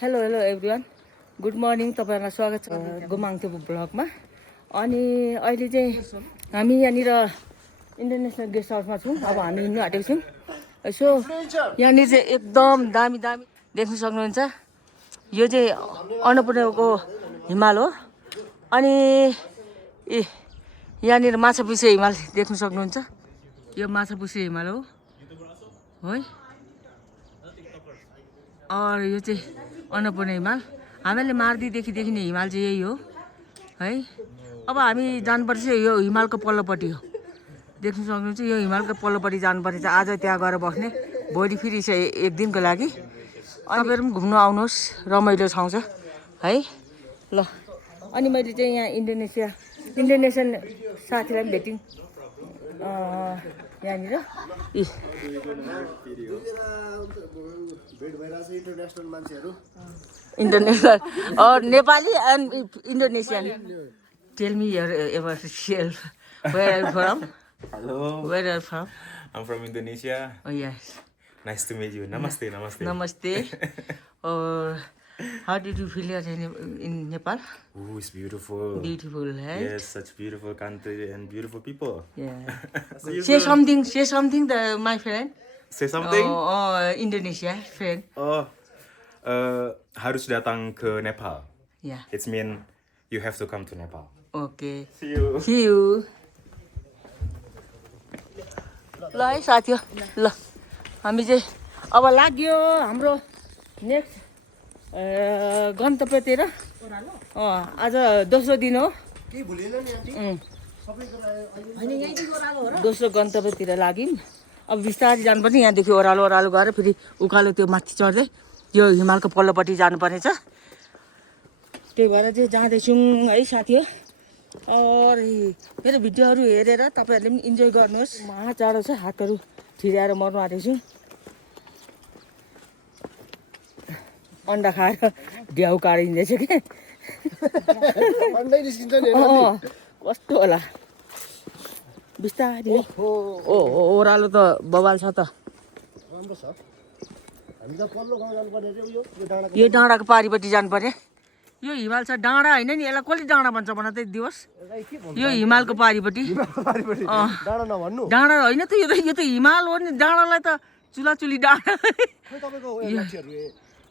Hello everyone good morning तपाईहरुलाई स्वागत छ गुमाङथ्यो ब्लगमा अनि अहिले चाहिँ हामी यहाँनिर इन्टरनेसनल गेस्ट हाउसमा छौँ अब हामी हिँड्नु आँटेको छौँ यसो यहाँनिर चाहिँ एकदम दामी देख्न सक्नुहुन्छ यो चाहिँ अन्नपूर्णको हिमाल हो अनि यहाँनिर माछापुच्छ्रे हिमाल देख्न सक्नुहुन्छ यो माछापुच्छ्रे हिमाल हो है और यो चाहिँ अन्नपूर्ण हिमाल हामीले मार्दीदेखि देखिने हिमाल चाहिँ यही हो है अब हामी जानुपर्छ यो हिमालको पल्लोपट्टि हो देख्न सक्नुहुन्छ यो हिमालको पल्लोपट्टि जानुपर्छ आज त्यहाँ गएर बस्ने भोलि फेरि चाहिँ एक दिनको लागि तपाईँहरू पनि घुम्न आउनुहोस् रमाइलो ठाउँ छ है ल अनि मैले चाहिँ यहाँ इन्डोनेसियन साथीलाई पनि भेटेँ यहाँनिर international Nepali and Indonesian tell me your about yourself where are you from Hello. where are you from I'm from Indonesia. oh yes Nice to meet you. Namaste. namaste or how did you feel in Nepal Ooh, it's beautiful. beautiful right Yes, such beautiful country and beautiful people. yeah See you say soon. something my friend Say something. Indonesia friend Harus datang ke Nepal. yeah It means you have to come to Nepal. okay See you. see you ल है साथी ल हामी चाहिँ अब लाग्यो हाम्रो next गन्तव्यतिर आज दोस्रो दिन हो दोस्रो गन्तव्यतिर लाग्यौँ अब बिस्तारै जानुपर्ने यहाँदेखि ओह्रालो गएर फेरि उकालो त्यो माथि चढ्दै यो हिमालको पल्लोपट्टि जानुपर्नेछ त्यही भएर चाहिँ जाँदैछौँ है साथी हो और मेरो भिडियोहरू हेरेर तपाईँहरूले पनि इन्जोय गर्नुहोस् महा जाडो छ हातहरू ठिर्याएर मर्नु आँटेको छु अन्डा खाएर घ्याउ काटिँदैछ कि कस्तो होला बिस्तारै ओह्रालो त बबाल छ त यो डाँडाको पारिपट्टि जानुपर्ने यो हिमाल छ डाँडा होइन नि यसलाई कसले डाँडा भन्छ भन त दिवस यो हिमालको पारिपट्टि डाँडा होइन त यो त हिमाल हो नि डाँडालाई त चुलाचुली डाँडा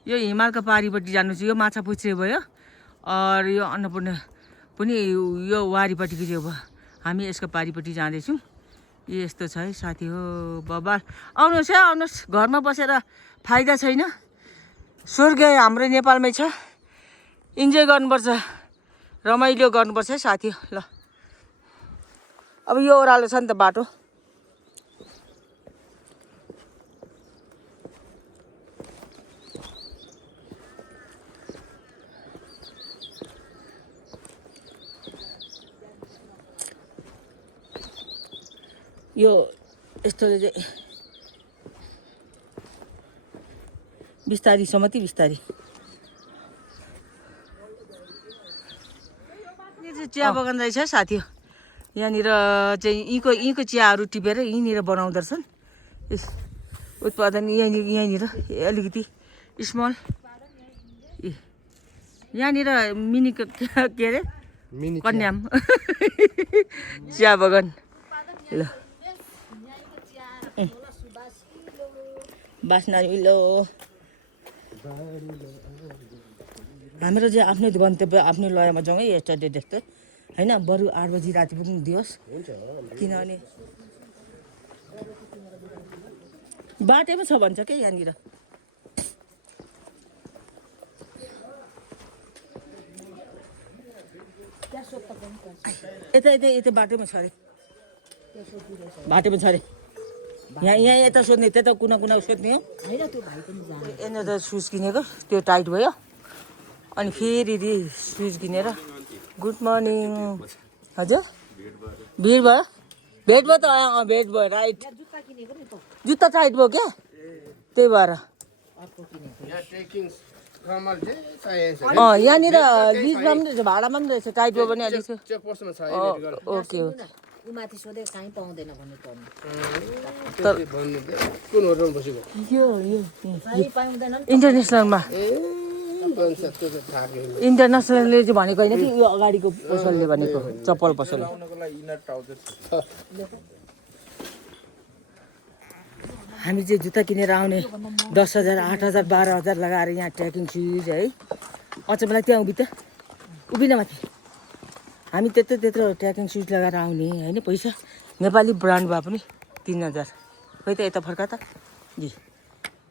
यो हिमालको पारिपट्टि जानु छ यो माछापुच्छ्रे भयो और यो अन्नपूर्ण पनि यो वारिपट्टिको चाहिँ भयो हामी यसको पारिपट्टि जाँदैछौँ यस्तो छ है साथी हो बबाल आउनुहोस् है आउनुहोस् घरमा बसेर फाइदा छैन स्वर्ग हाम्रो नेपालमै छ इन्जोय गर्नुपर्छ रमाइलो गर्नुपर्छ है साथी ल अब यो ओह्रालो छ नि त बाटो यो यस्तोले चाहिँ बिस्तारी समति बिस्तारी चिया बगान रहेछ साथी हो यहाँनिर चाहिँ यहीँको चियाहरू टिपेर यहीँनिर बनाउँदो रहेछन् उत्पादन यहीँनिर अलिकति स्मल यहाँनिर मिनी के अरे कन्याम चिया बगान ल बास्ना मिलो हाम्रो चाहिँ आफ्नो गन्तव्य आफ्नो लयमा जाउँ है यस्टरडे जस्तो होइन बरु 8 बजी राति पुग्नु दियोस् किनभने बाटैमा छ भन्छ क्या यहाँनिर यता बाटैमा छ अरे बाटैमा छ अरे यहाँ यता सोध्ने त्यता कुना सोध्ने हो यहाँनिर त सुज किनेको त्यो टाइट भयो अनि फेरि सुज किनेर गुड मर्निङ हजुर भिड भयो भेट भयो त भेट भयो राइट जुत्ता टाइट भयो क्या त्यही भएर यहाँनिर लिजमा पनि रहेछ भाडामा पनि रहेछ टाइट भयो भने अलिक ओके माथि सोधे कहीँ पाउँदैन भन्ने इन्टरनेसनलमा इन्टरनेसनलले चाहिँ भनेको होइन कि यो अगाडिको पसलले भनेको चप्पल पसल हामी चाहिँ जुत्ता किनेर आउने 10,000 8,000 12,000 लगाएर यहाँ ट्रेकिङ सुज है अझ मलाई त्यहाँ उभिन माथि हामी त्यत्रो ट्रेकिङ सुज लगाएर आउने होइन पैसा नेपाली ब्रान्ड भए पनि 3,000 खोइ त यता फर्का त जी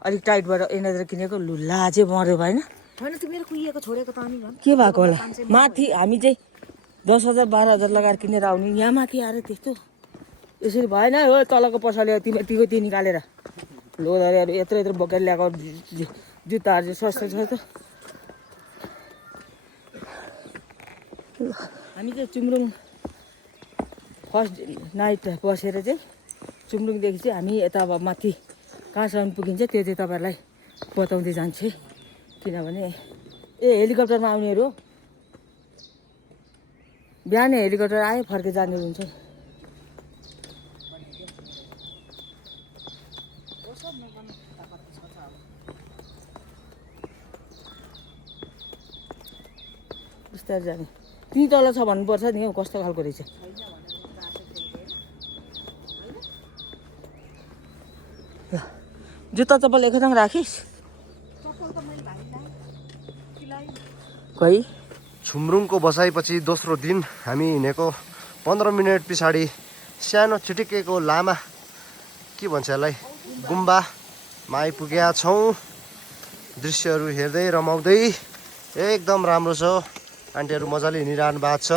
अलिक टाइटबाट एनर्जी किनेको लु लाजे मर्यो भएन होइन त्यो मेरो कुहिएको छोडेको त अनि भन् के भएको होला माथि हामी चाहिँ 10,000 12,000 लगाएर किनेर आउने यहाँ माथि आएर त्यस्तो यसरी भएन हो तलको पसलले तिमीको त्यो निकालेर लोधरीहरू यत्रो बोकेर ल्याएको जुत्ताहरू चाहिँ सस्तो छ त हामी चाहिँ चुम्रुङ फर्स्ट नाइट बसेर चाहिँ चुम्रुङदेखि चाहिँ हामी यता अब माथि कहाँसम्म पुगिन्छ त्यो चाहिँ तपाईँहरूलाई बताउँदै जान्छु किनभने हेलिकप्टरमा आउनेहरू हो बिहानै हेलिकप्टर आयो फर्केर जाने हुन्छ बिस्तारै जाने त्यहीँ तल छ भन्नुपर्छ नि हौ कस्तो खालको रहेछ जुत्ता चप्पल एकैसँग राखिस् खै छुम्रुङको बसाइपछि दोस्रो दिन हामी हिँडेको 15 मिनट पछाडि सानो चिटिकेको लामा के भन्छ यसलाई गुम्बामा आइपुगेका छौँ दृश्यहरू हेर्दै रमाउँदै एकदम राम्रो छ आन्टीहरू मजाले हिँडिरहनु भएको छ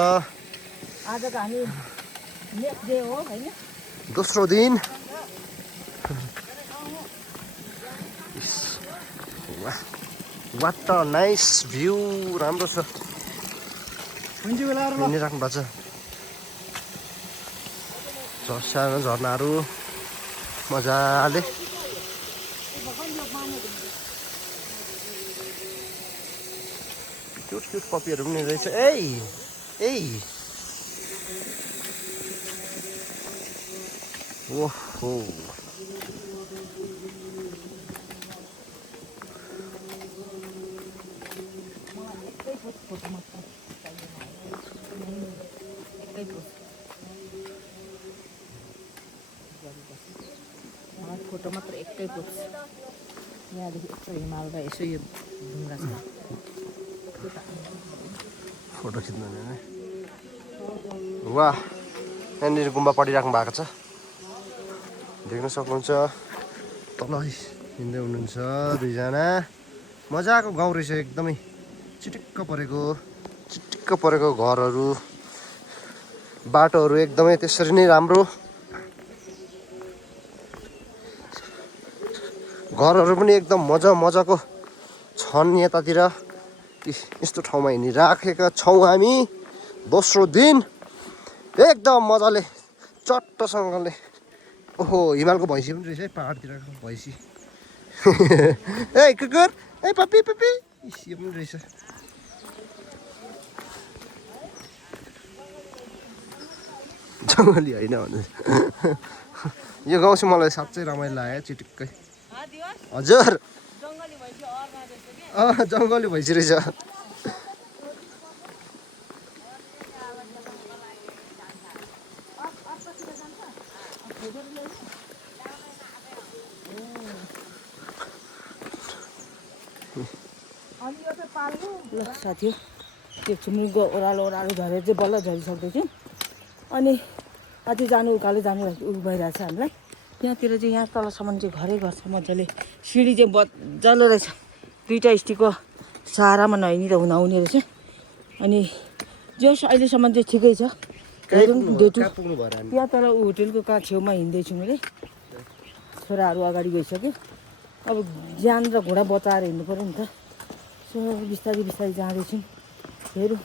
आजको हामी नेक्स्ट डे हो होइन दोस्रो दिन वाट नाइस भ्यू राम्रो छ हिँडिराख्नु भएको छ सानो झर्नाहरू मजाले क्युट पपीहरू पनि रहेछ ए ओहो फोटो मात्र एकै पुग्छ यहाँदेखि यत्रो हिमालमा यसो यो ढुङ्गा छ फोटो खिच्नु वाह यहाँनिर गुम्बा पढिराख्नु भएको छ देख्न सक्नुहुन्छ तल हिँड्दै हुनुहुन्छ दुईजना मजाको गाउँ रहेछ एकदमै चिटिक्क परेको घरहरू बाटोहरू एकदमै त्यसरी नै राम्रो घरहरू पनि एकदम मजाको छन् यतातिर यस्तो ठाउँमा हिँडिराखेका छौँ हामी दोस्रो दिन एकदम मजाले चट्टसँगले ओहो हिमालको भैँसी पनि रहेछ है पाहाडतिरको भैँसी ए कुकुर ए पपी यो पनि रहेछ जङ्गली होइन भन्नु यो गाउँ चाहिँ मलाई साँच्चै रमाइलो लाग्यो चिटिक्कै हजुर जङ्गली भैँसी रहेछ ल साथी हो त्यो छुम्रुङको ओह्रालो झरेर चाहिँ बल्ल झरिसक्दैछौँ अनि अझै उकालो जानु भइरहेछ हामीलाई यहाँतिर चाहिँ यहाँ तलसम्म चाहिँ घरै घर छ मजाले सिँढी चाहिँ मजाले रहेछ दुईवटा स्टिकको सहारामा नहिँडेर हुने रहेछ अनि जस अहिलेसम्म चाहिँ ठिकै छ त्यहाँ तल होटेलको कहाँ छेउमा हिँड्दैछौँ अरे छोराहरू अगाडि गइसक्यो अब ज्यान र घोडा बचाएर हिँड्नु पऱ्यो नि त सो बिस्तारै जाँदैछौँ हेरौँ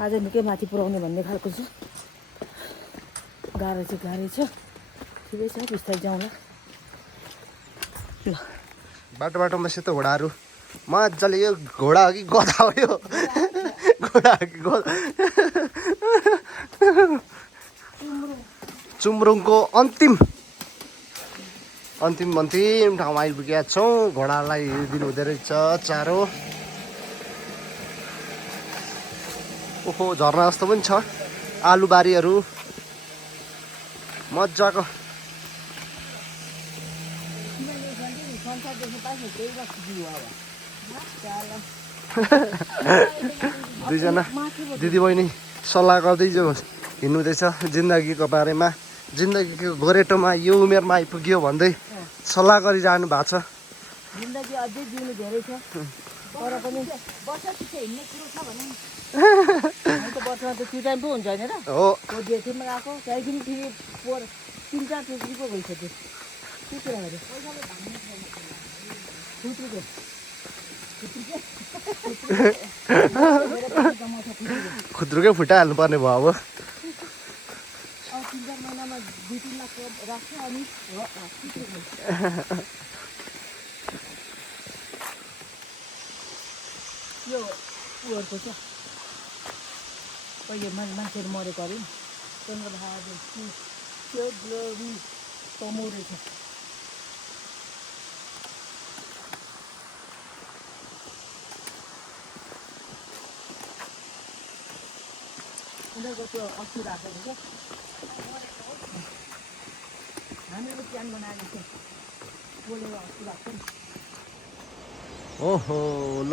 आज निकै माथि पुऱ्याउने भन्ने खालको छ गाह्रो छ ठिकै छ बिस्तारै जाउँला ल बाटोमा सेतो घोडाहरू मजाले यो घोडा हो कि गधा हो यो घोडा हो कि गधा चुम्रुङको अन्तिम ठाउँमा आइपुगेका छौँ घोडालाई दिनु हुँदो रहेछ चारो ओहो झरना जस्तो पनि छ आलुबारीहरू मजाको दुईजना दिदीबहिनी सल्लाह गर्दै हिँड्नुहुँदैछ जिन्दगीको बारेमा जिन्दगीको गोरेटोमा यो उमेरमा आइपुग्यो भन्दै सल्लाह गरिरहनु भएको छ जिन्दगी अझै जिउनु धेरै छ तर पनि वर्षपछि हिँड्ने कुरो छ भने वर्षमा त त्यो टाइम पो हुन्छ होइन र हो जेठमा गएको त्यहाँदेखि फेरि 3-4 चोटि पो गइसक्यो के कुराहरू खुद्रुकै फुटाइहाल्नु पर्ने भयो अब 3-4 महिनामा 2-3 लाख राख्छ अनि यो उहरूको क्या पहिले मान्छेहरू मरेको अरे नि चन्द्रबहादुर त्यो ग्लोरी तमु रहेछ उनीहरूको त्यो अस्ति राखेको छ हामीहरू प्लान बनाएको थियो बोलेर अस्ति राख्छ नि ओहो ल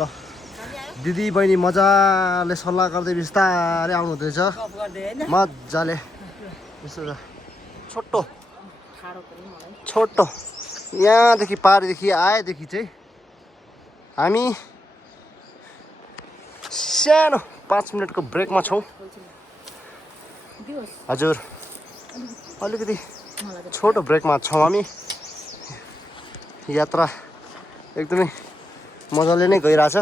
दिदी बहिनी मजाले सल्लाह गर्दै बिस्तारै आउनु हुँदैछ गफ गर्दै होइन मजाले यसो छोटो ठाडो पनि मलाई छोटो यहाँदेखि पारिदेखि आएदेखि चाहिँ हामी सानो 5 मिनटको ब्रेकमा छौँ दियोस् हजुर अलिकति छोटो ब्रेकमा छौँ हामी यात्रा एकदमै मजाले नै गइरहेछ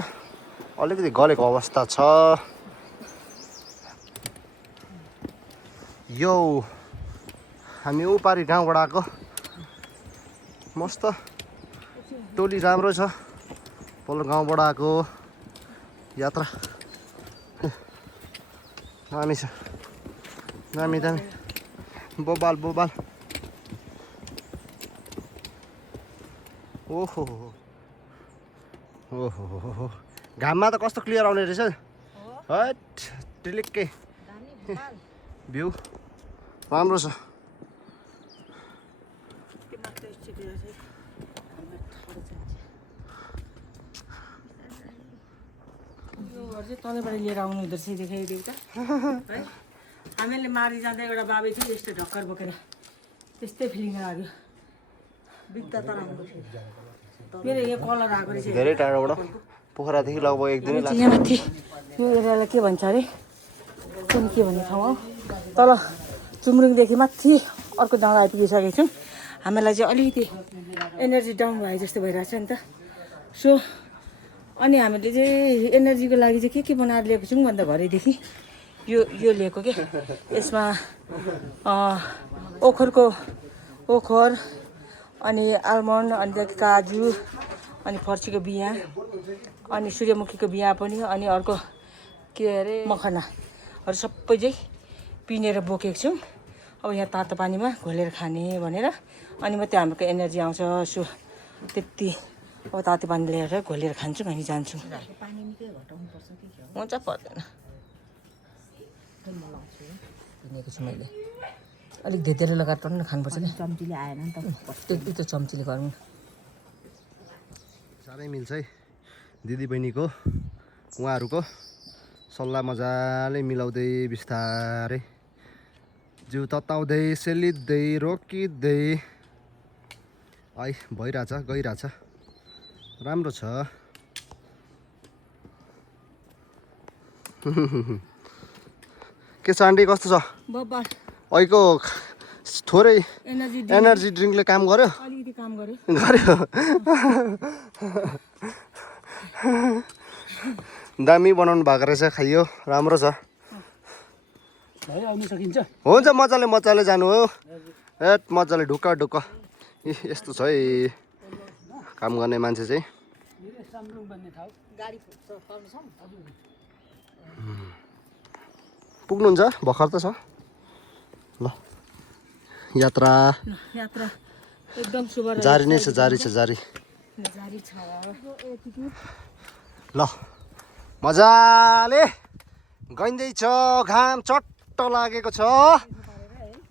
अलिकति गलेको अवस्था छ यो हामी उपारि गाउँबाट आएको मस्त टोली राम्रो छ पल्लो गाउँबाट आएको यात्रा दामी छ दामी दामी बोबाल बोबाल ओहो ओहो घाममा त कस्तो क्लियर आउने रहेछ हट टिलिक्कै भ्यू राम्रो छ तलैबाट लिएर आउनु हुँदो रहेछ देखाइदियो त है हामीले मारि जाँदा एउटा बाबे थियो यस्तो ढक्कर बोकेर त्यस्तै फिलिङ लाग्यो बित्ता त राम्रो मेरो यहाँ कलर आएको रहेछ धेरै टाढोबाट पोखरादेखि लगभग एक दिनै लाग्छ यहाँ माथि यो एरियालाई के भन्छ अरे कुन के भन्ने ठाउँ हो तल चुम्रिङदेखि माथि अर्को डाँडा आइपुगिसकेको छौँ हामीलाई चाहिँ अलिकति एनर्जी डाउन भयो जस्तो भइरहेछ नि त सो अनि हामीले चाहिँ एनर्जीको लागि चाहिँ के बनाएर लिएको छौँ भन्दा घरैदेखि यो लिएको के यसमा ओखर अनि आल्मन्ड अनि त्यहाँदेखि काजु अनि फर्सीको बियाँ अनि सूर्यमुखीको बियाँ पनि अनि अर्को के अरे मखनाहरू सबै चाहिँ पिनेर बोकेको छौँ अब यहाँ तातो पानीमा घोलेर खाने भनेर अनि मात्रै हाम्रो एनर्जी आउँछ सो त्यति अब तातो पानी ल्याएर घोलेर खान्छौँ हामी जान्छौँ हुन्छ पर्दैन पिनेको छु मैले अलिक धेरै लगाएर टन्न खानुपर्छ नि चम्चीले आएन नि त त्यति त चम्चीले गरौँ साह्रै मिल्छ है दिदीबहिनीको उहाँहरूको सल्लाह मजाले मिलाउँदै बिस्तारै जिउ तताउँदै सेलिँदै रोकिँदै है भइरहेछ गइरहेछ राम्रो छ के छ आन्टी कस्तो छ बब्बा अहिलेको थोरै एनर्जी एनर्जी ड्रिङ्कले काम गर्यो अलिकति काम गर्यो गर्यो दामी बनाउनु भएको रहेछ खाइयो राम्रो छ आउनु सकिन्छ हुन्छ मजाले मजाले जानु हो ए मजाले ढुक्क ढुक्क यस्तो छ है काम गर्ने मान्छे चाहिँ पुग्नुहुन्छ भर्खर त छ ल यात्रा यात्रा एकदम शुभ जारी नै छ जारी छ जारी जारी छ ल मजाले गइँदैछ घाम चट्ट लागेको छ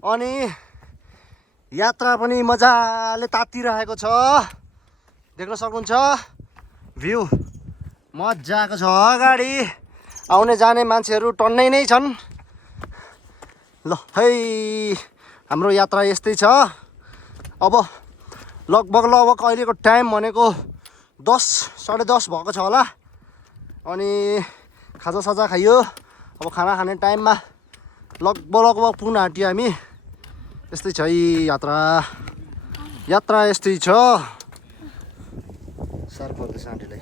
अनि यात्रा पनि मजाले तातिरहेको छ देख्न सक्नुहुन्छ भ्यू मजाको छ अगाडि आउने जाने मान्छेहरू टन्नै नै छन् ल है हाम्रो यात्रा यस्तै छ अब लगभग अहिलेको टाइम भनेको 10 साढे 10 भएको छ होला अनि खाजासाजा खाइयो अब खाना खाने टाइममा लगभग पुग्न आँट्यो हामी यस्तै छ यात्रा यस्तै छ साह्रो पर्दैछ आन्टीलाई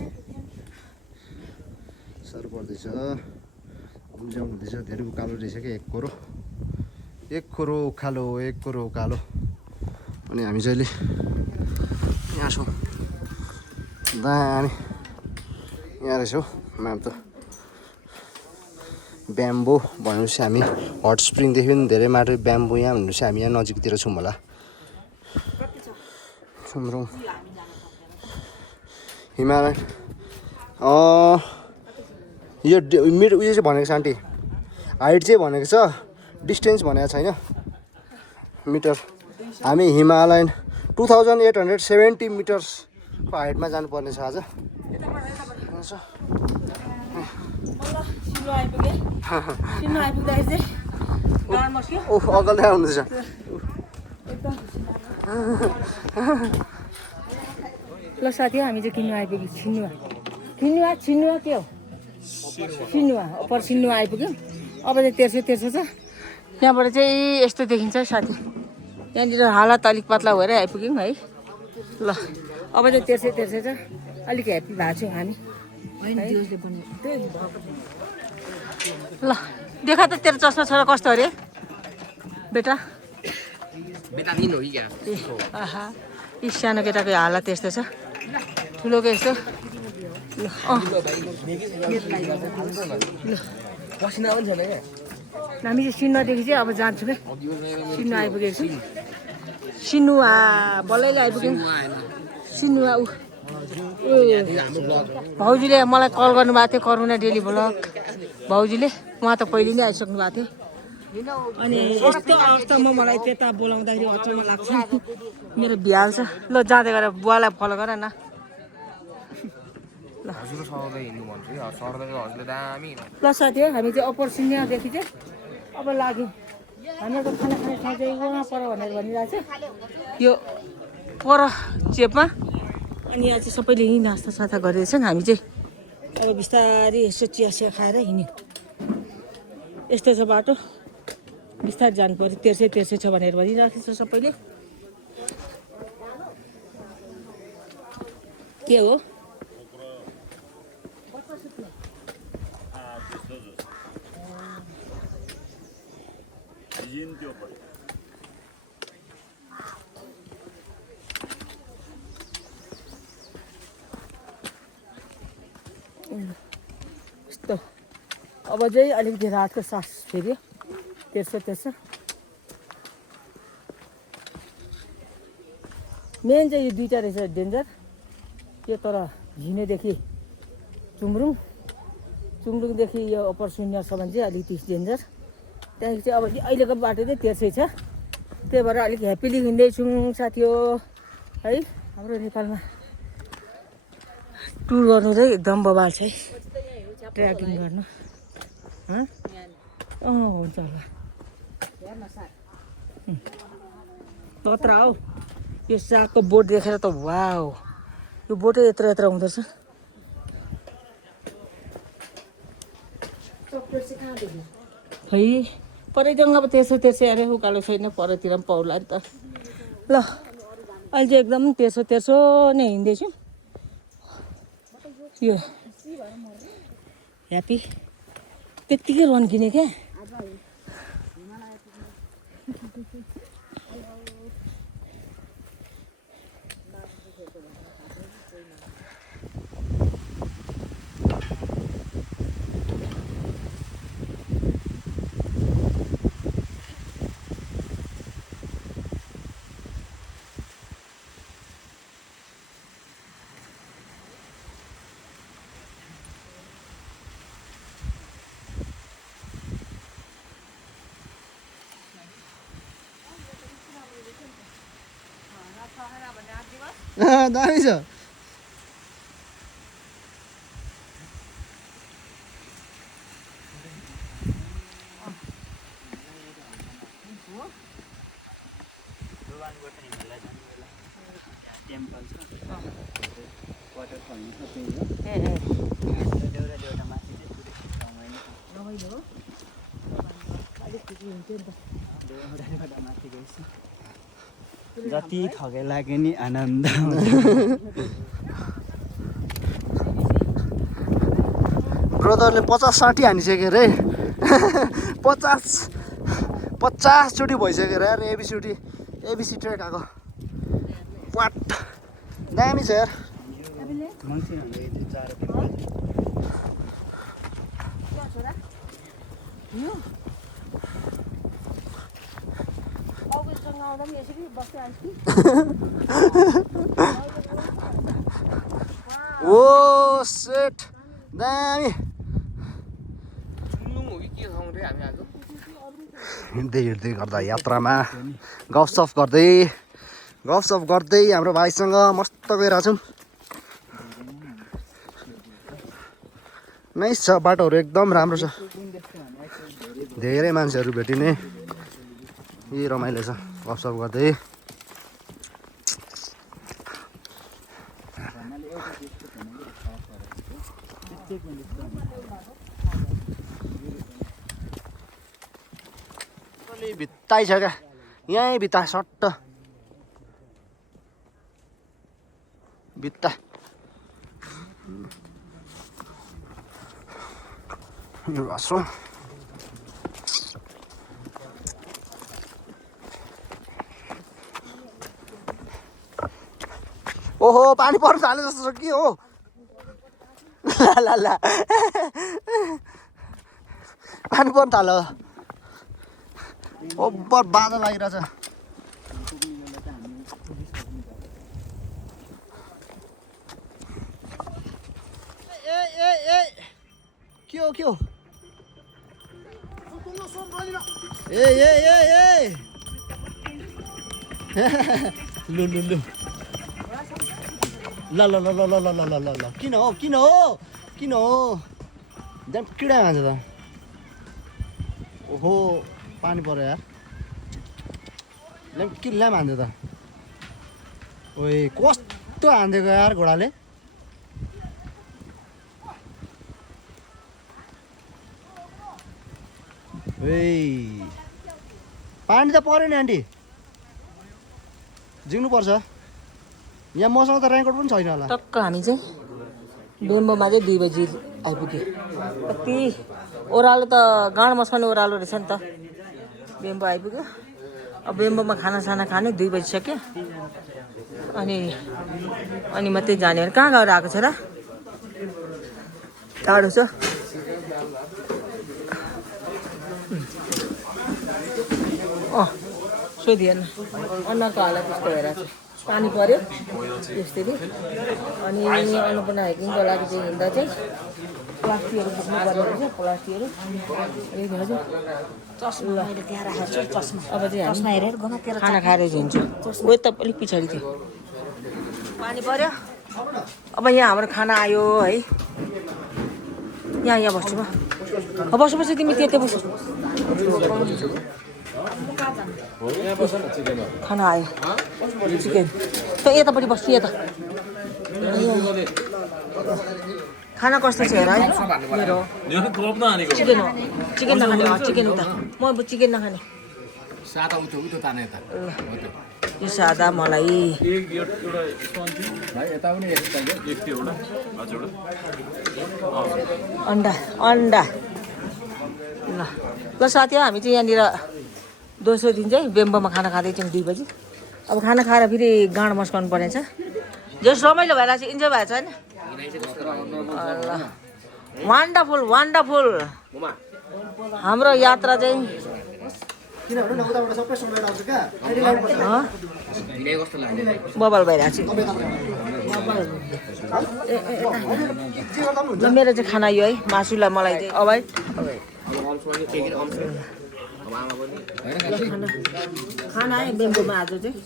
साह्रो पर्दैछ उम्जाउ हुँदैछ धेरै उकालो रहेछ क्या एक खोरो उकालो अनि हामी चाहिँ अहिले यहाँ छौँ दामी यहाँ रहेछ हौ म्याम त ब्याम्बो भनेपछि हामी हट स्प्रिङदेखि पनि धेरै माटो ब्याम्बो यहाँ भनेपछि हामी यहाँ नजिकतिर छौँ होला सुमरौँ हिमालयन यो उयो चाहिँ भनेको छ आन्टी हाइट चाहिँ भनेको छ डिस्टेन्स भनेको छैन मिटर हामी हिमालयन 2870 मिटर्सको हाइटमा जानुपर्ने छ आज ओह अगल आउँदैछ ल साथी हामी चाहिँ किन्नु आइपुग्यो छिन्नुवा के हो अप्पर सिन्नुवा आइपुग्यो अब चाहिँ तेर्सो छ त्यहाँबाट चाहिँ यस्तो देखिन्छ साथी यहाँनिर हालत अलिक पत्ला भएर आइपुग्यौँ है ल अब चाहिँ तेर्सो छ अलिक ह्याप्पी भएको छौँ हामी ल देखा त तेरो चस्मा छोरा कस्तो अरे बेटा आहा यी सानो केटाको हालत यस्तो छ ठुलोको यस्तो हामी चाहिँ सिन्नुवादेखि चाहिँ अब जान्छौँ क्या सिन्नु आइपुगेको छु सिन्नुवा बल्लैले आइपुग्यौँ सिन्नुवा भाउजूले मलाई कल गर्नुभएको थियो करुणा डेली भ्लग भाउजूले उहाँ त पहिले नै आइसक्नु भएको थियो अनि यस्तो अवस्थामा मलाई त्यता बोलाउँदाखेरि अचम्म लाग्छ मेरो भ्याल्छ ल जाँदै गरेर बुवालाई फलो गर न ल साथी हो हामी चाहिँ अप्पर सिन्यादेखि चाहिँ अब लाग्यौँ हामीहरूको खाना खाने ठाउँ चाहिँ उहाँ पर भनेर भनिरहेको छ यो पर चेपमा अनि यहाँ चाहिँ सबैले यहीँ नास्ता सास्ता गरिरहेछन् हामी चाहिँ अब बिस्तारै यसो चिया खाएर हिँड्यौँ यस्तो छ बाटो बिस्तारै जानु पऱ्यो तेर्सै छ भनेर भनिरहेको छ सबैले के हो यस्तो अब चाहिँ अलिकति रातको सास फेऱ्यो तेर्सो मेन चाहिँ यो दुईवटा रहेछ डेन्जर यो तर झिनेदेखि चुम्रुङदेखि यो अप्पर शून्यसम्म चाहिँ अलिकति डेन्जर त्यहाँदेखि चाहिँ अब अहिलेको बाटो चाहिँ तेर्सै छ त्यही भएर अलिक ह्याप्पिली हिँड्दैछौँ साथी हो है हाम्रो नेपालमा टुर गर्नु चाहिँ एकदम बबाल छ है ट्रेकिङ गर्नु हुन्छ होला तत्र हौ यो सागको बोट देखेर त वाउ यो बोटै यत्रो हुँदो रहेछ है परै जङ्ग अब तेर्सो अरे उकालो छैन परतिर पनि पाउला नि त ल अहिले चाहिँ एकदम तेर्सो नै हिँड्दैछु यो ह्याप्पी त्यत्तिकै रन्किने क्या दामी छ जति थके लाग्यो नि आनन्द ब्रदरले 50-60 हानिसक्यो रे 50 चोटि भइसक्यो यार एबिसी ट्रेक आएको वाट दामी छ यार ओ सेट दामी हिँड्दै गर्दा यात्रामा गफसफ गर्दै हाम्रो भाइसँग मस्त गइरहेको छौँ नाइस छ बाटोहरू एकदम राम्रो छ धेरै मान्छेहरू भेटिने यही रमाइलो छ गफसफ गर्दै भित्तै छ क्या यहीँ भित्ता सट्ट भित्ता यो आश्रम ओहो पानी पर्न थाल्यो जस्तो छ के हो ला पानी पर्न थाल्यो ओभर बादल आइरहेछ ए के हो ए लु ल किन हो जान किडा खान्छ त ओहो पानी पर्यो यार किल्ला पनि हान्थ्यो त ओए कस्तो हानिदिएको यार घोडाले पानी त पर्यो नि आन्टी जिग्नुपर्छ यहाँ मसँग त रेनकोट पनि छैन होला टक्क हामी चाहिँ बेम्बोमा चाहिँ 2 बजी आइपुग्यो कति ओह्रालो त गाँड मस्काउने ओह्रालो रहेछ नि त बेम्बो आइपुग्यो अब बेम्बोमा खानासाना खाने 2 बजिसक्यो अनि मात्रै जाने हो कहाँ गएर आएको छ र टाढो छ सोधिएन अनुहारको हालत त्यस्तो हेरेको छ पानी पर्यो यसरी अनि अन्नपूर्ण हाइकिङको लागि चाहिँ हिँड्दा चाहिँ प्लास्टिकहरू बोक्नु पर्ने रहेछ प्लास्टिकहरू अब चाहिँ हामी खाना खाएर हिँड्छौँ उयो त अलिक पछाडि थियो पानी पर्यो अब यहाँ हाम्रो खाना आयो है यहाँ बस्छु म बस्छु तिमी त्यतै बस्छु खाना आयो चिकन त यतापट्टि बस्छु यता खाना कस्तो छ हेर है मेरो चिकन हो चिकन नखाने चिकन उता म चिकन नखाने यो सादा मलाई अन्डा ल साथी हामी चाहिँ यहाँनिर दोस्रो दिन चाहिँ बेम्बोमा खाना खाँदैछौँ 2 बजी अब खाना खाएर फेरि गाँड मस्काउनु पर्नेछ जस रमाइलो भइरहेको छ इन्जोय भएको छ होइन वन्डरफुल हाम्रो यात्रा चाहिँ बबाल भइरहेको छ मेरो चाहिँ खाना यो है मासुलाई मलाई चाहिँ अभोइड खाना है बेम्बोमा आज चाहिँ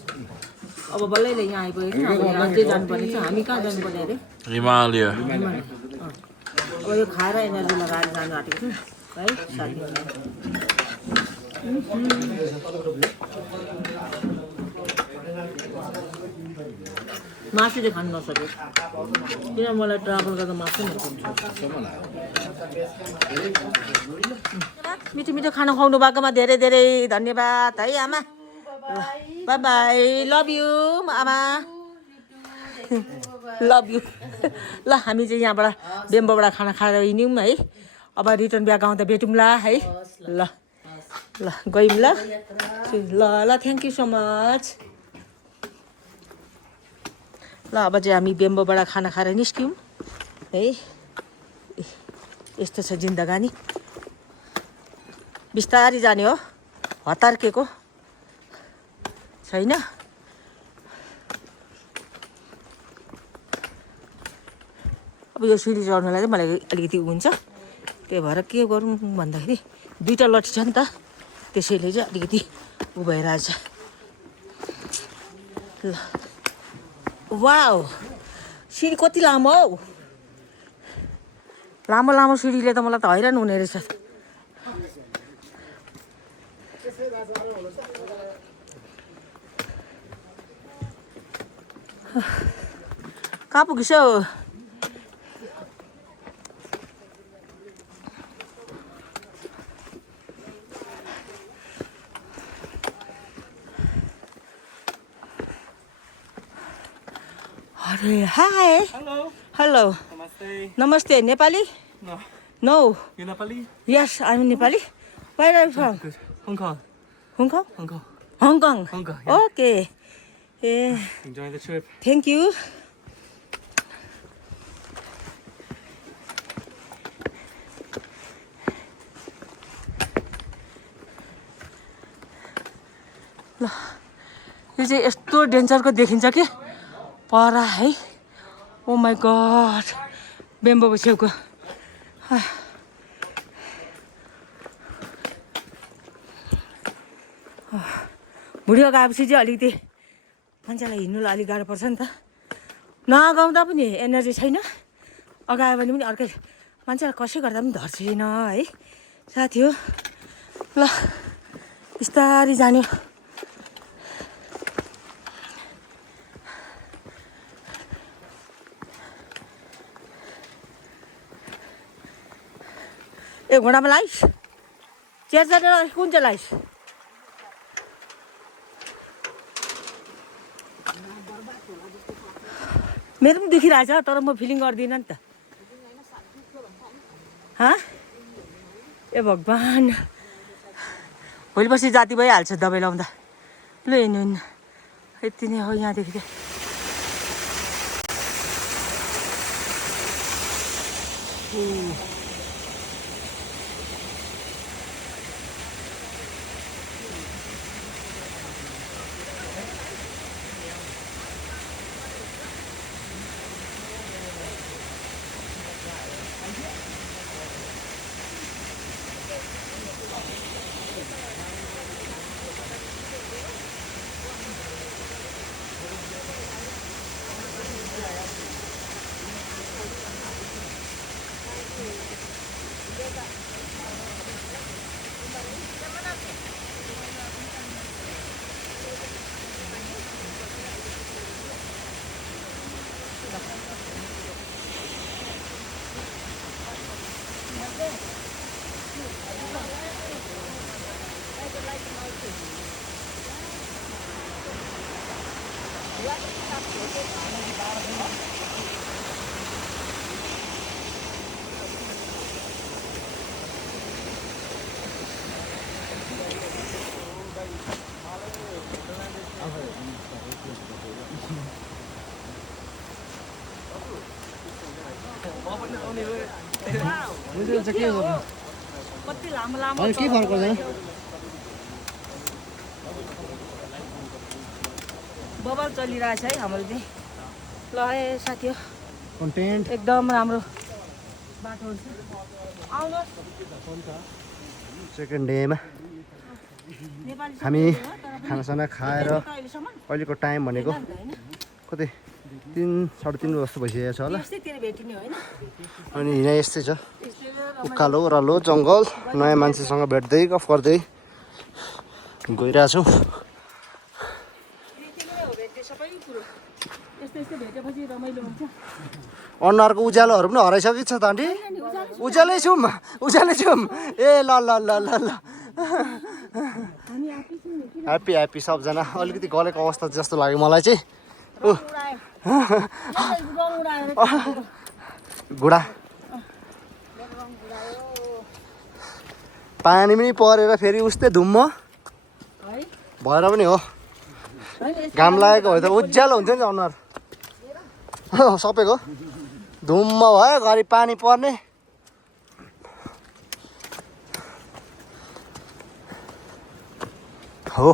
अब बल्लै यहाँ आइपुगेको अब अझै जानुपर्ने छ हामी कहाँ जानुपर्ने अरे Himalaya. अब यो खाएर एनर्जी लगाएर जानु आँटेको छु है साथीहरू मासु चाहिँ खानु नसक्यो किन मलाई ट्राभल गर्दा मासु नै हुन्छ मिठो मिठो खाना खुवाउनु भएकोमा धेरै धेरै धन्यवाद है आमा बाई बाई लभ यु आमा लभ यु ल हामी चाहिँ यहाँबाट बेम्बोबाट खाना खाएर हिँड्यौँ है अब रिटर्न ब्याक आउँदा भेटौँला है ल ल गयौँ ल ल ल थ्याङ्क यू सो मच ल अब चाहिँ हामी बेम्बोबाट खाना खाएर निस्क्यौँ है यस्तो छ जिन्दगानी बिस्तारै जाने हो हतार्केको छैन अब यो सिडी चढ्नुलाई चाहिँ मलाई अलिकति हुन्छ त्यही भएर के गरौँ भन्दाखेरि दुईवटा लट्ठी छ नि त त्यसैले चाहिँ अलिकति उ भइरहेछ ल वाउ सिडी कति लामो हौ लामो लामो सिडीले त मलाई त हैरान हुने रहेछ कहाँ पुगिसौ अरे हाय हेलो नमस्ते Nepali no You Nepali? Yes I am Nepali where are you from Hong Kong. Hong Kong Hong Kong. Hong Kong Hong Kong, yeah. Okay ए Enjoy the trip. Thank you ल यो चाहिँ यस्तो डेन्जरको देखिन्छ कि पर है ओ माई गड बेम्बोको छेउको भुँडी गएपछि चाहिँ अलिकति मान्छेलाई हिँड्नुलाई अलिक गाह्रो पर्छ नि त नगाउँदा पनि एनर्जी छैन अगायो भने पनि अर्कै मान्छेलाई कसै गर्दा पनि धर्छिन है साथी हो ल बिस्तारै जाने ए घोडामा लाइस चेयर चढेर कुन चाहिँ लाइस मेरो पनि दुखिरहेछ तर म फिलिङ गर्दिनँ नि त ए भगवान् भोलि पर्सि जाती भइहाल्छ दबाई लाउँदा ल हिँड्नु हिँड्नु यति नै हो यहाँदेखि चाहिँ कति लामो लामो के फरक पर्दैन बबल चलिरहेछ है हाम्रो चाहिँ ल है साथी हो कन्टेन्ट एकदम राम्रो बाटो हुन्छ आउनुहोस् सेकेन्ड डेमा हामी खानासाना खाएर अहिलेको टाइम भनेको कतै 3-3:30 जस्तो भइसकेको छ होला अनि यहाँ यस्तै छ उकालो ओह्रालो जङ्गल नयाँ मान्छेसँग भेट्दै गफ गर्दै गइरहेछौँ अनुहारको उज्यालोहरू पनि हराइसकेको छ त आन्टी उज्यालै छौँ ए ल ल ल ल ल ह्याप्पी ह्याप्पी सबजना अलिकति गलेको अवस्था जस्तो लाग्यो मलाई चाहिँ घुँडा पानी पनि परेर फेरि उस्तै धुम्म भएर पनि हो घाम लागेको भए त उज्यालो हुन्थ्यो नि अनुहार सबैको धुम्म भयो घरि पानी पर्ने हो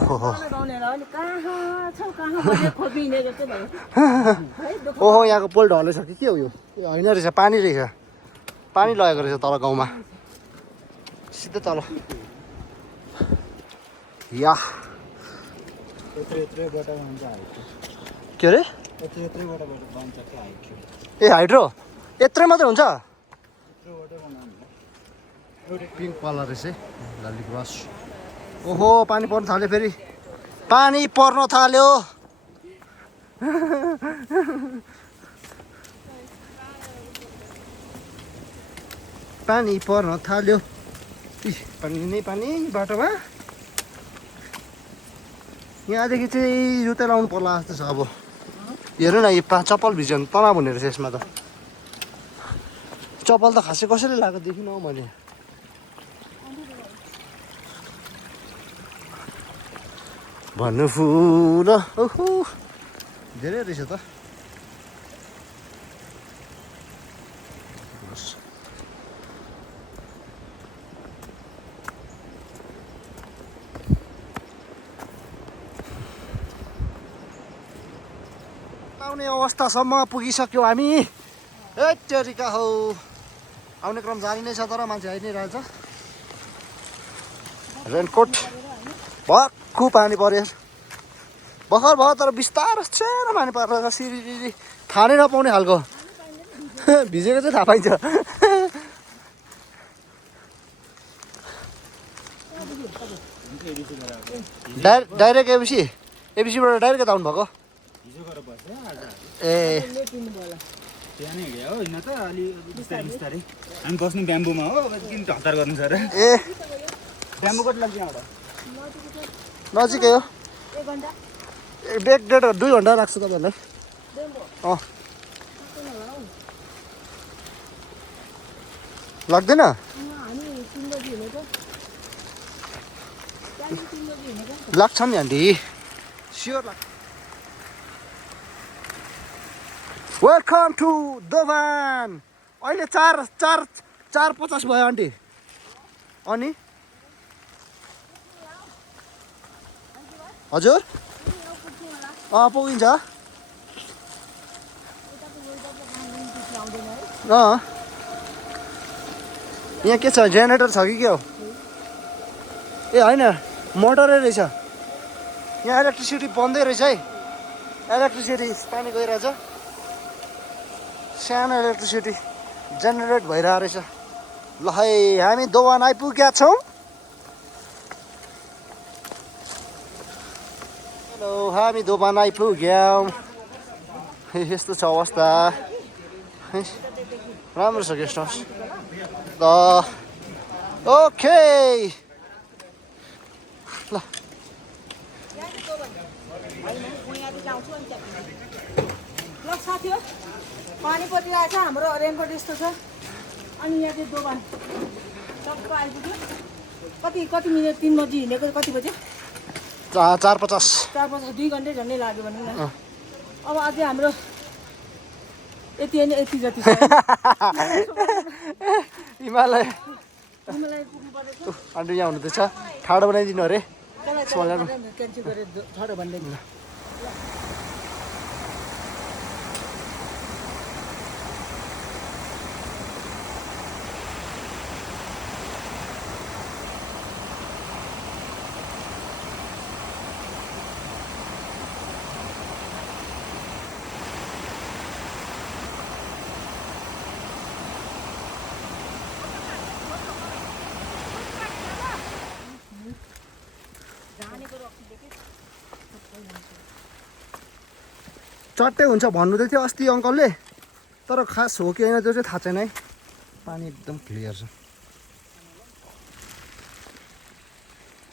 ओहो यहाँको पोल ढलेछ कि के हो यो होइन रहेछ पानी लगेको रहेछ तल गाउँमा सिधै तल या के अरे ए हाइड्रो यत्रै मात्रै हुन्छ पिङ्क कलर रहेछ लाली क्रस ओहो पानी पर्न थाल्यो फेरि पानी पर्न थाल्यो पानी पर्न थाल्यो पानी नै पानी बाटोमा यहाँदेखि चाहिँ जुत्ता लाउनु पर्ला जस्तो छ अब हेर्नु न यो चप्पल भिज्यो भने तनाव हुने रहेछ यसमा त चप्पल त खासै कसैले लगाएको देखिनँ हौ मैले भन्नु फुल ओहो धेरै रहेछ त आउने अवस्थासम्म पुगिसक्यौँ हामी एटेरिका हौ आउने क्रम जारी नै छ तर मान्छे आइ नै रहेछ रेनकोट भक्कु पानी पर्यो भर्खर भयो तर बिस्तारो सानो पानी परेर सिरिरी खानै नपाउने खालको भिजेको चाहिँ थाहा पाइन्छ डाइरेक्ट एबिसीबाट डाइरेक्ट यता आउनु भएको ए हामी बस्नु ब्याम्बोमा हो किन हतार गर्नु छ र ए ब्याम्बो कति लाग्छ यहाँबाट नजिकै हो 1.5-2 घन्टा लाग्छ तपाईँहरूलाई अँ लाग्दैन लाग्छ नि आन्टी स्योर लाग्छ वेलकम टु दोभान अहिले 4:50 भयो आन्टी अनि हजुर पुगिन्छ यहाँ के छ जेनेरेटर छ कि के हो ए होइन मोटरै रहेछ यहाँ इलेक्ट्रिसिटी बन्दै रहेछ है इलेक्ट्रिसिटी पानी गइरहेछ सानो इलेक्ट्रिसिटी जेनेरेट भइरहेको रहेछ ल है हामी दोभान आइपुगेका छौँ हेलो हामी दोभान आइपुग्यौँ यस्तो छ अवस्था राम्रो छ गेस्ट हाउस ल ओके ल साथी हो पानी परिरहेको छ हाम्रो रेनकोट यस्तो छ अनि यहाँ चाहिँ दोभान टक्क आइपुग्यो कति मिनट 3 बजी हिँडेको कति बजे 4:50 2 घन्टा झन्डै लाग्यो भनौँ न अब अझै हाम्रो यति जति छ हिमालय पुग्नु परेछ अन्डु यहाँ हुनुहुँदैछ ठाडो बनाइदिनु अरे क्यान्सल गरेर ठाडो भनिदिनु चट्टै हुन्छ भन्नुहुँदै थियो अस्ति अङ्कलले, तर खास हो कि होइन त्यो चाहिँ थाहा छैन है। पानी एकदम क्लियर छ,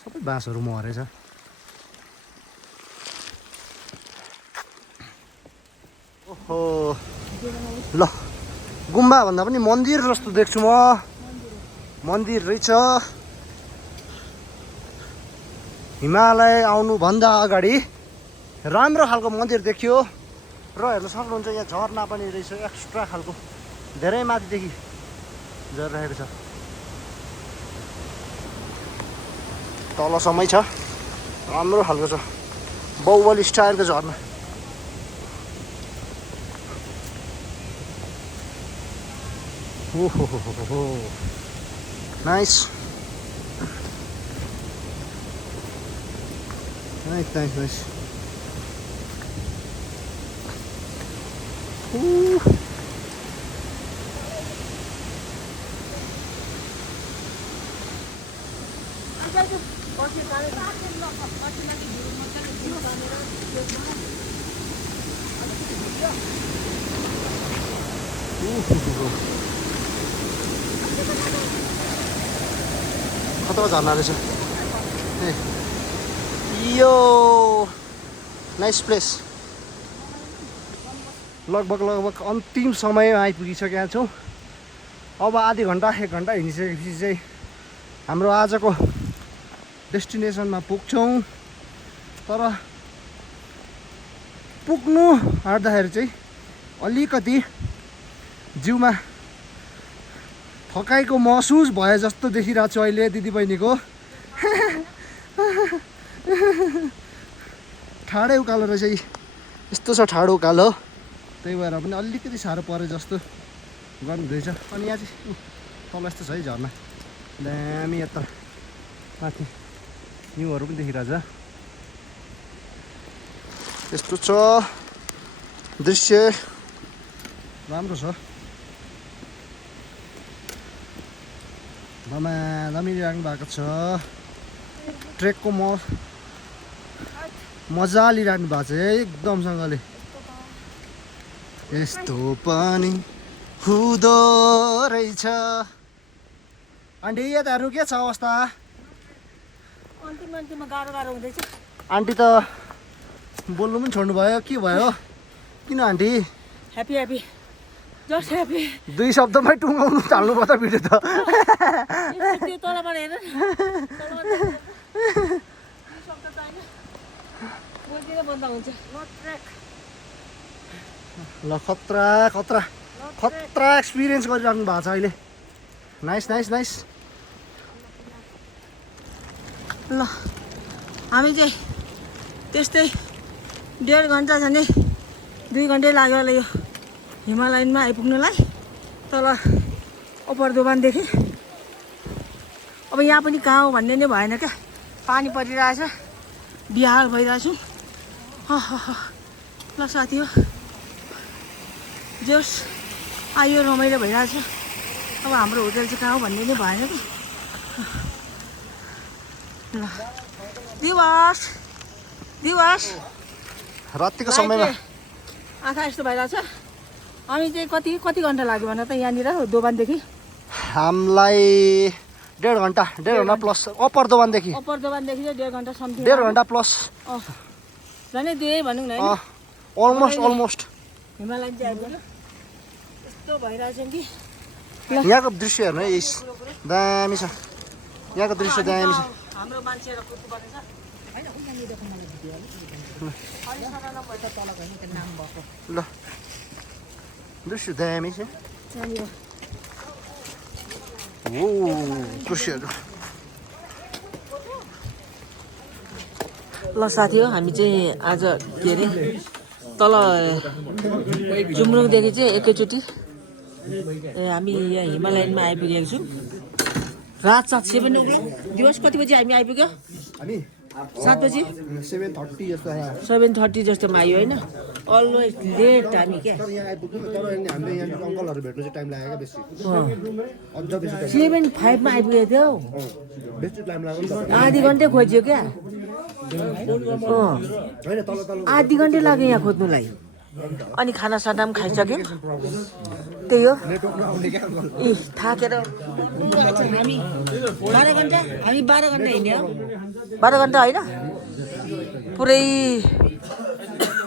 सबै बाँसहरू मरेछ। ओहो ल, गुम्बा भन्दा पनि मन्दिर जस्तो देख्छु म। मन्दिर रहेछ। हिमालय आउनुभन्दा अगाडि राम्रो खालको मन्दिर देखियो र हेर्न सक्नुहुन्छ यहाँ झरना पनि रहेछ एक्स्ट्रा खालको, धेरै माथिदेखि झरिरहेको छ। तलसम्मै छ, राम्रो खालको छ, बाहुबली स्टाइलको झरना। ओहो नाइस नाइस नाइस नाइस। कता झर्ना रहेछ यो, नाइस प्लेस। लगभग अन्तिम समयमा आइपुगिसकेका छौँ। अब आधी घन्टा 1 घन्टा हिँडिसकेपछि चाहिँ हाम्रो आजको डेस्टिनेसनमा पुग्छौँ। तर पुग्नु आँट्दाखेरि चाहिँ अलिकति जिउमा थकाइको महसुस भए जस्तो देखिरहेको छु अहिले दिदीबहिनीको। ठाडै उकालो रहेछ, यस्तो छ ठाडो उकालो, त्यही भएर पनि अलिकति साह्रो परे जस्तो गर्नुहुँदैछ। अनि यहाँ चाहिँ तल यस्तो छ है झर्ना, दामी। यता माथि हिउँहरू पनि देखिरहेछ, यस्तो छ दृश्य, राम्रो छ। दामी राख्नु भएको छ, ट्रेकको मजा लिइराख्नु भएको छ एकदमसँगले। यस्तो पनि हुँदो रहेछ। आन्टी यताहरू के छ अवस्था? अन्तिममा गाह्रो हुँदैछ। आन्टी त बोल्नु पनि छोड्नु भयो, के भयो? किन aunty? Happy happy, just happy. 2 शब्दमै टुङ्गाउनु थाल्नु पर्छ भिडियो त। त्यो तलबाट हेर न, शब्द त होइन, बोल्दिनँ बन्द हुन्छ। ल खतरा खतरा खतरा एक्सपिरियन्स गरिराख्नु भएको छ अहिले। Nice nice nice. ल हामी चाहिँ त्यस्तै 1.5 घन्टा झन्डै 2 घन्टै लाग्यो होला यो हिमालयनमा आइपुग्नुलाई, तल अप्पर दोभानदेखि। अब यहाँ पनि कहाँ हो भन्ने नै भएन क्या, पानी परिरहेछ, बिहाल भइरहेछु। ल साथी हो, जोस् आयो, रमाइलो भइरहेछ। अब हाम्रो होटल चाहिँ कहाँ हो भन्ने नै भएन कि। ल दिवस दिवस रातिको समयमा आँखा यस्तो भइरहेछ। हामी चाहिँ कति घन्टा लाग्यो भन त यहाँनिर दोभानदेखि? हामीलाई 1.5 घन्टा, 1.5 घन्टा प्लस। अप्पर दोभानदेखि चाहिँ 1.5 घन्टा समथिङ। 1.5 घन्टा प्लस झन् 2 भनौँ न होइन, अलमोस्ट। हिमालयन चाहिँ आइपुग्यो, यस्तो भइरहेछ कि। यहाँको दृश्य हेर्नु है, दामी छ। यहाँको दृश्य दामी छ। हाम्रो मान्छेहरू कुद्नुपर्ने छ ल दृश्य दामी छ। ओ दृश्यहरू। ल साथी हो, हामी चाहिँ आज के अरे तल जुम्रुङदेखि चाहिँ एकैचोटि हामी यहाँ हिमालयनमा आइपुगेको छौँ। रात 7 ओ क्लक। दिवस कति बजी हामी आइपुग्यो? हामी 7 बजी 7:30 जस्तो आयो। 7:30 जस्तोमा आयो होइन, अलवेज लेट हामी क्या। तर यहाँ आइपुग्नु, तर हामीले यहाँ अङ्कलहरू भेट्नु चाहिँ टाइम लाग्यो क्या बेसी, अझ बेसी टाइम। 7:05 मा आइपुगेको थियो, बेसी टाइम लाग्यो नि त। आधी घन्टा खोज्यो क्या। होइन तल आधी घन्टा लाग्यो यहाँ खोज्नुलाई। अनि खानासाना पनि खाइसक्यौँ त्यही हो थाकेर हामी 12 घन्टा हिँड्यो 12 घन्टा होइन पुरै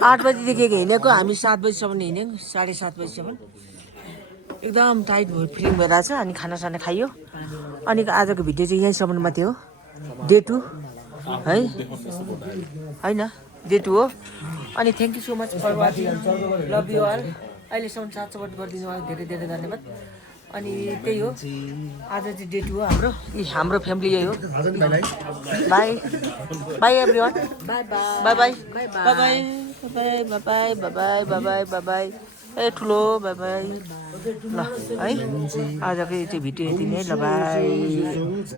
8 बजीदेखि हिँडेको हामी 7 बजीसम्म हिँड्यौँ 7:30 बजीसम्म एकदम टाइट फिलिङ भइरहेछ अनि खानासाना खाइयो अनि आजको भिडियो चाहिँ यहीँसम्ममा थियो डे 2 है होइन डे 2 हो अनि thank you so much for watching love you all अहिलेसम्म साथ सपोर्ट गरिदिनु भयो धेरै धेरै धन्यवाद अनि त्यही हो आज चाहिँ डे 2 हो हाम्रो फ्यामिली यही हो bye bye everyone bye bye bye bye bye bye bye bye ए ठुलो बाई बाई ल है आजको चाहिँ भिडियो यति नै ल बाई